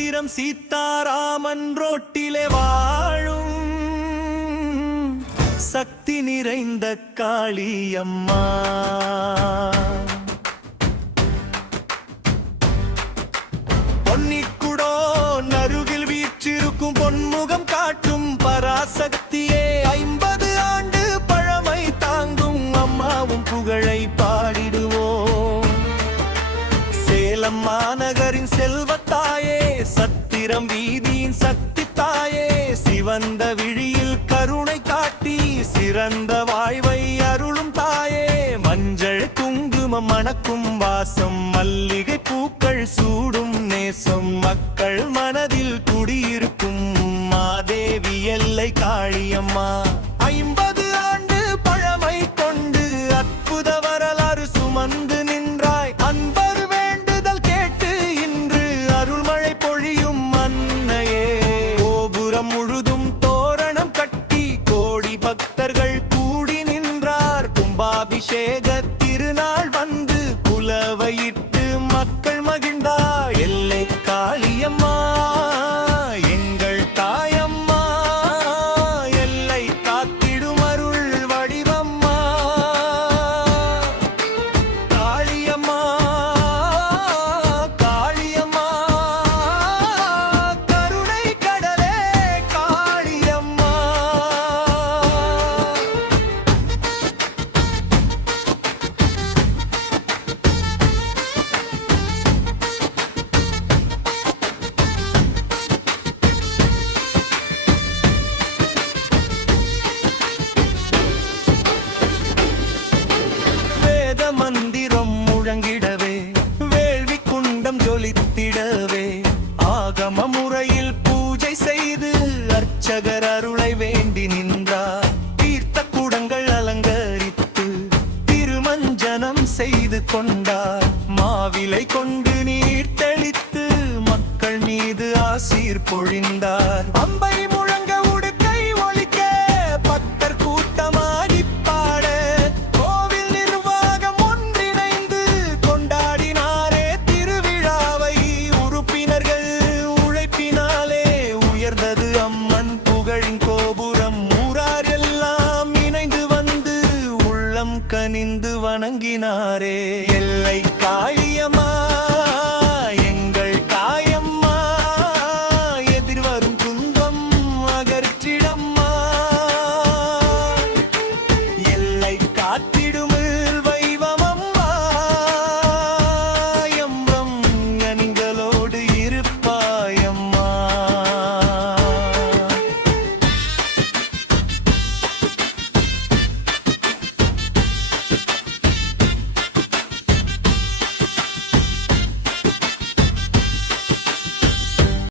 சத்திரம் சீதாராமன் ரோட்டிலே வாழும் சக்தி நிறைந்த காளியம்மா. பொன்னிக்குடோ நருகில் வீற்றிருக்கும் பொன்முகம் காட்டும் பராசக்தியே, 50 ஆண்டு பழமை தாங்கும் அம்மாவும் புகழை பாடிடுவோம். சேலம் மாநகரின் செல்வத்தாயே, சத்திரம் வீதியின் சக்தி தாயே, சிவந்த விழியில் கருணை காட்டி சிறந்த வாழ்வை அருளும் தாயே. மஞ்சள் குங்குமம் மணக்கும் வாசம், மல்லிகை பூக்கள் சூடும் நேசம், மக்கள் மனதில் குடியிருக்கும் மாதேவி எல்லை காளியம்மா. 50 ஆண்டு பழமை கொண்டு அற்புத வரலாறு சுமந்து நின்றாய். அன்பர் வேண்டுதல் கேட்டு இன்று அருள்மழை பொழியும் அன்னையே. கோபுரம் முழுதும் தோரணம் கட்டி கோடி பக்தர்கள் கூடி நின்றார். கும்பாபிஷேக திருநாள் வந்து குலவையிட்டு மக்கள் மகிழ்ந்தார். எல்லை காளியம்மா எங்கள் தாயம்மா, எல்லை காத்திடும் அருள் வடிவம்மா. காளியம்மா காளியம்மா கருணை கடலே காளியம்மா. வேத மந்திரம் முழங்கிடவே, வேள்வி குண்டம் ஜொலித்திடவே, ஆகம முறையில் பூஜை செய்து அர்ச்சகர் அருளை வேண்டி நின்றார். தீர்த்த கூடங்கள் அலங்கரித்து திருமஞ்சனம் செய்து கொண்டார். மாவிலை கொண்டு நீர் தெளித்து மக்கள் மீது ஆசீர் பொழிந்தார். அம்பை முழங்க உடுக்கை ஒலிக்க பக்தர் கூட்டமாடி பாட, கோவில் நிர்வாகம் ஒன்றிணைந்து கொண்டாடினாரே திருவிழாவை. உறுப்பினர்கள் உழைப்பினாலே உயர்ந்தது அம்மன் புகழின் கோபுரம். ஊரார் எல்லாம் இணைந்து வந்து உள்ளம் கனிந்து வணங்கினாரே.